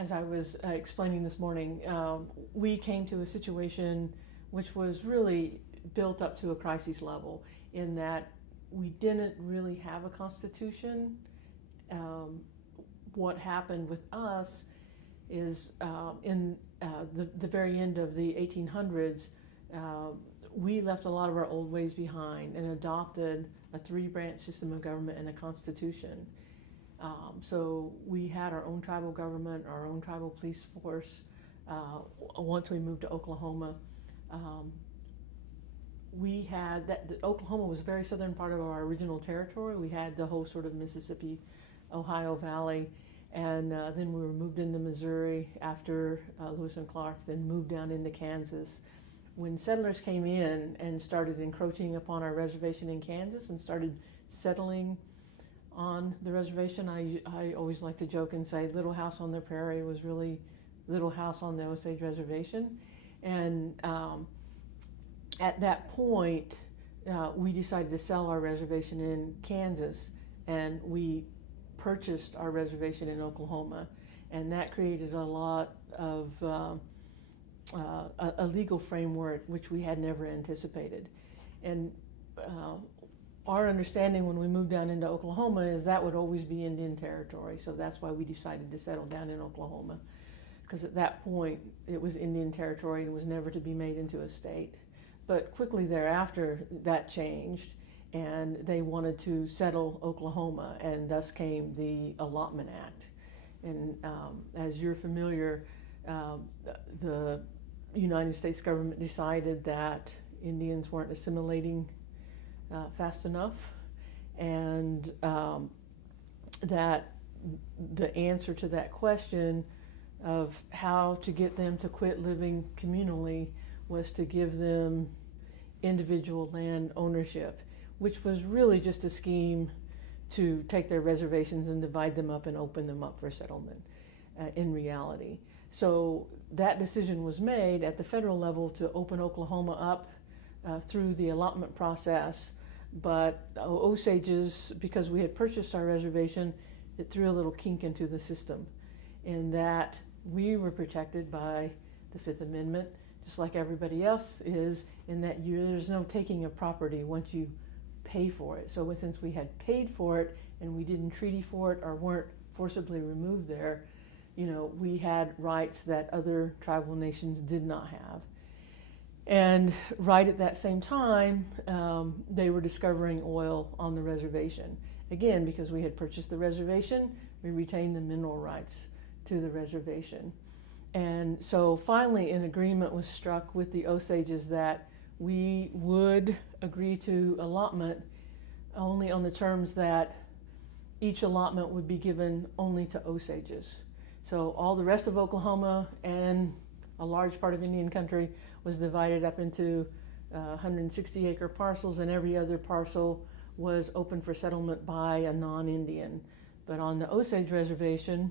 as I was explaining this morning, we came to a situation which was really built up to a crisis level in that we didn't really have a constitution. What happened with us is in the very end of the 1800s, we left a lot of our old ways behind and adopted a three-branch system of government and a constitution. So we had our own tribal government, our own tribal police force. Once we moved to Oklahoma, we had Oklahoma was a very southern part of our original territory. We had the whole sort of Mississippi, Ohio Valley, and then we were moved into Missouri after Lewis and Clark, then moved down into Kansas. When settlers came in and started encroaching upon our reservation in Kansas and started settling on the reservation, I always like to joke and say Little House on the Prairie was really Little House on the Osage Reservation. And at that point, we decided to sell our reservation in Kansas, and we purchased our reservation in Oklahoma, and that created a lot of a legal framework which we had never anticipated. And our understanding when we moved down into Oklahoma is that would always be Indian territory, so that's why we decided to settle down in Oklahoma, because at that point it was Indian territory and was never to be made into a state. But quickly thereafter that changed, and they wanted to settle Oklahoma, and thus came the Allotment Act. And as you're familiar, the United States government decided that Indians weren't assimilating fast enough, and that the answer to that question of how to get them to quit living communally was to give them individual land ownership, which was really just a scheme to take their reservations and divide them up and open them up for settlement in reality. So that decision was made at the federal level to open Oklahoma up through the allotment process, but Osages, because we had purchased our reservation, it threw a little kink into the system in that we were protected by the Fifth Amendment, just like everybody else is, in that there's no taking of property once you pay for it. So since we had paid for it and we didn't treaty for it or weren't forcibly removed there, we had rights that other tribal nations did not have. And right at that same time, they were discovering oil on the reservation. Again, because we had purchased the reservation, we retained the mineral rights to the reservation. And so finally an agreement was struck with the Osages that we would agree to allotment only on the terms that each allotment would be given only to Osages. So all the rest of Oklahoma and a large part of Indian country was divided up into 160-acre parcels, and every other parcel was open for settlement by a non-Indian. But on the Osage Reservation,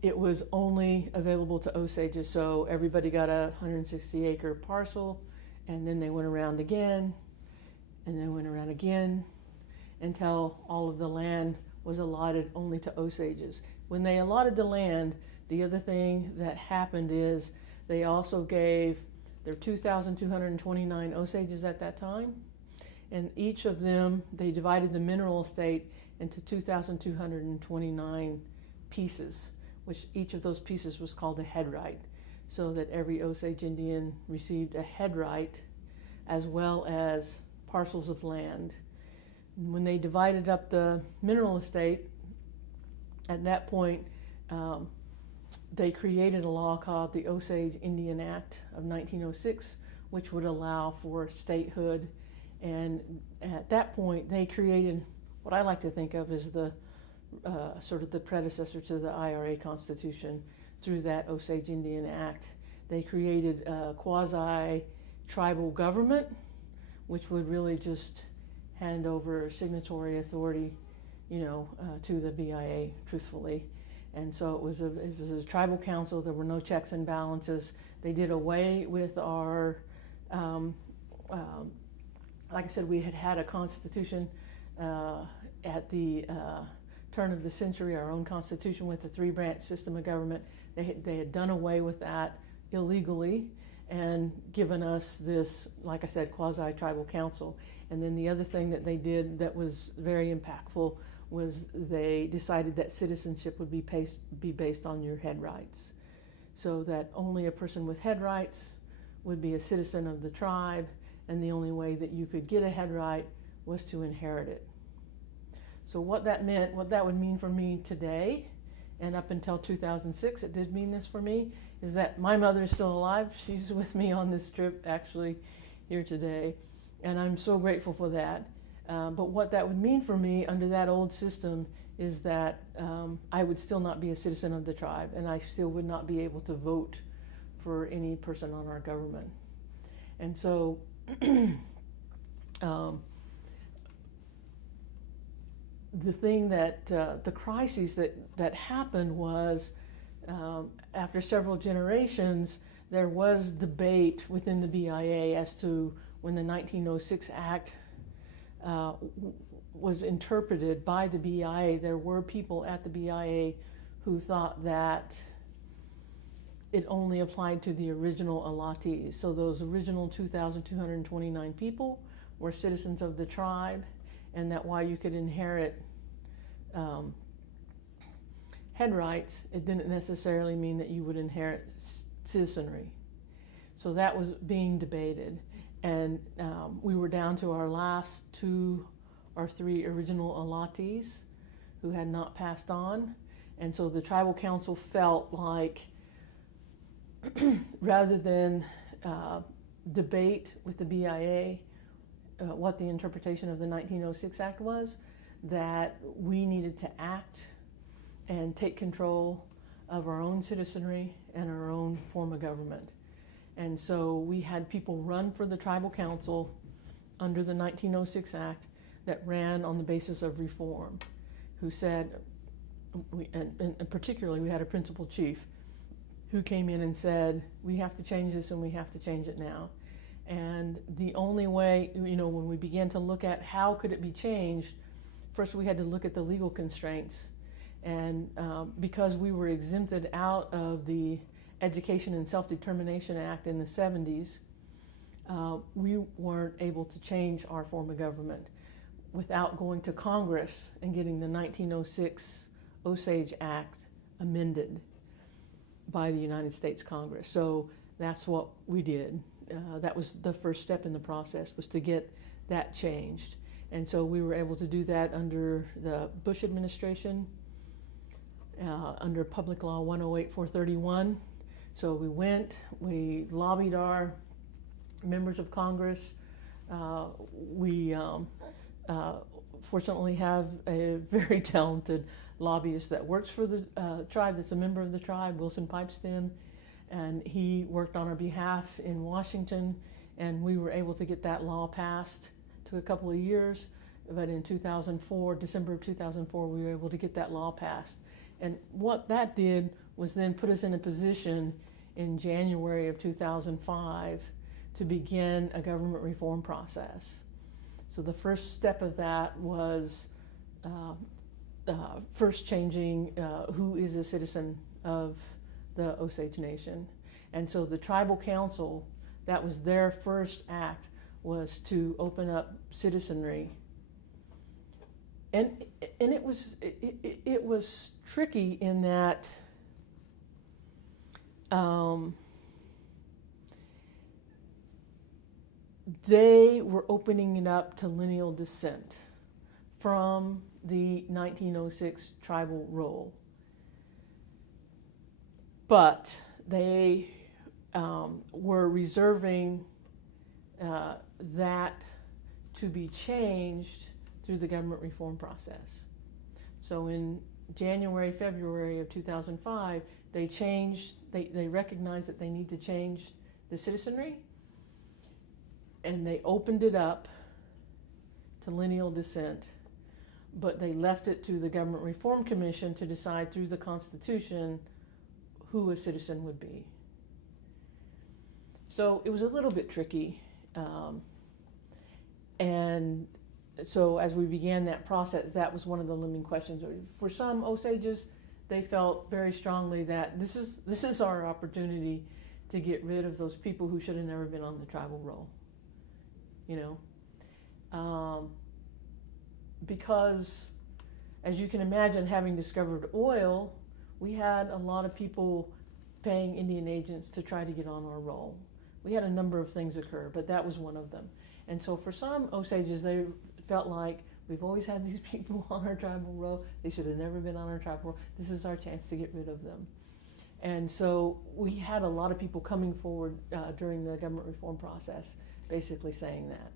it was only available to Osages, so everybody got a 160-acre parcel, and then they went around again, and then went around again, until all of the land was allotted only to Osages. When they allotted the land, the other thing that happened is they also gave, there were 2,229 Osages at that time, and each of them, they divided the mineral estate into 2,229 pieces, which each of those pieces was called a head right, so that every Osage Indian received a head right as well as parcels of land. When they divided up the mineral estate, at that point, they created a law called the Osage Indian Act of 1906, which would allow for statehood. And at that point, they created what I like to think of as the sort of the predecessor to the IRA Constitution through that Osage Indian Act. They created a quasi-tribal government, which would really just hand over signatory authority, to the BIA, truthfully. And so it was a tribal council. There were no checks and balances. They did away with our, like I said, we had a constitution at the turn of the century our own constitution with the three-branch system of government. They had done away with that illegally and given us this, like I said, quasi-tribal council. And then the other thing that they did that was very impactful was they decided that citizenship would be based on your head rights. So that only a person with head rights would be a citizen of the tribe, and the only way that you could get a head right was to inherit it. So what that meant, what that would mean for me today, and up until 2006 it did mean this for me, is that my mother is still alive. She's with me on this trip actually here today, and I'm so grateful for that. But what that would mean for me under that old system is that I would still not be a citizen of the tribe, and I still would not be able to vote for any person on our government. And so the thing that, the crises that happened was after several generations, there was debate within the BIA as to when the 1906 Act was interpreted by the BIA. There were people at the BIA who thought that it only applied to the original allottees. So those original 2,229 people were citizens of the tribe, and that while you could inherit head rights, it didn't necessarily mean that you would inherit citizenry. So that was being debated, and we were down to our last 2 or 3 original allottees who had not passed on. And so the tribal council felt like rather than debate with the BIA what the interpretation of the 1906 Act was, that we needed to act and take control of our own citizenry and our own form of government. And so we had people run for the tribal council under the 1906 Act that ran on the basis of reform, who said, and particularly we had a principal chief who came in and said, we have to change this and we have to change it now. And the only way, when we began to look at how could it be changed, first we had to look at the legal constraints. And because we were exempted out of the Education and Self-Determination Act in the 70s, we weren't able to change our form of government without going to Congress and getting the 1906 Osage Act amended by the United States Congress. So that's what we did. That was the first step in the process, was to get that changed. And so we were able to do that under the Bush administration, under Public Law 108-431. So we lobbied our members of Congress. We fortunately have a very talented lobbyist that works for the tribe, that's a member of the tribe, Wilson Pipestem, and he worked on our behalf in Washington, and we were able to get that law passed. Took a couple of years, but in 2004, December of 2004, we were able to get that law passed. And what that did was then put us in a position in January of 2005 to begin a government reform process. So the first step of that was first changing who is a citizen of the Osage Nation. And so the tribal council, that was their first act, was to open up citizenry. And it was tricky in that they were opening it up to lineal descent from the 1906 tribal roll. But they were reserving that to be changed through the government reform process. So in January, February of 2005, they recognized that they need to change the citizenry, and they opened it up to lineal descent, but they left it to the Government Reform Commission to decide through the Constitution who a citizen would be. So it was a little bit tricky, and so as we began that process, that was one of the looming questions. For some Osages, they felt very strongly that this is our opportunity to get rid of those people who should have never been on the tribal roll, because as you can imagine, having discovered oil, we had a lot of people paying Indian agents to try to get on our roll. We had a number of things occur, but that was one of them. And so for some Osages, they felt like, we've always had these people on our tribal roll, they should have never been on our tribal roll, this is our chance to get rid of them. And so we had a lot of people coming forward during the government reform process, basically saying that.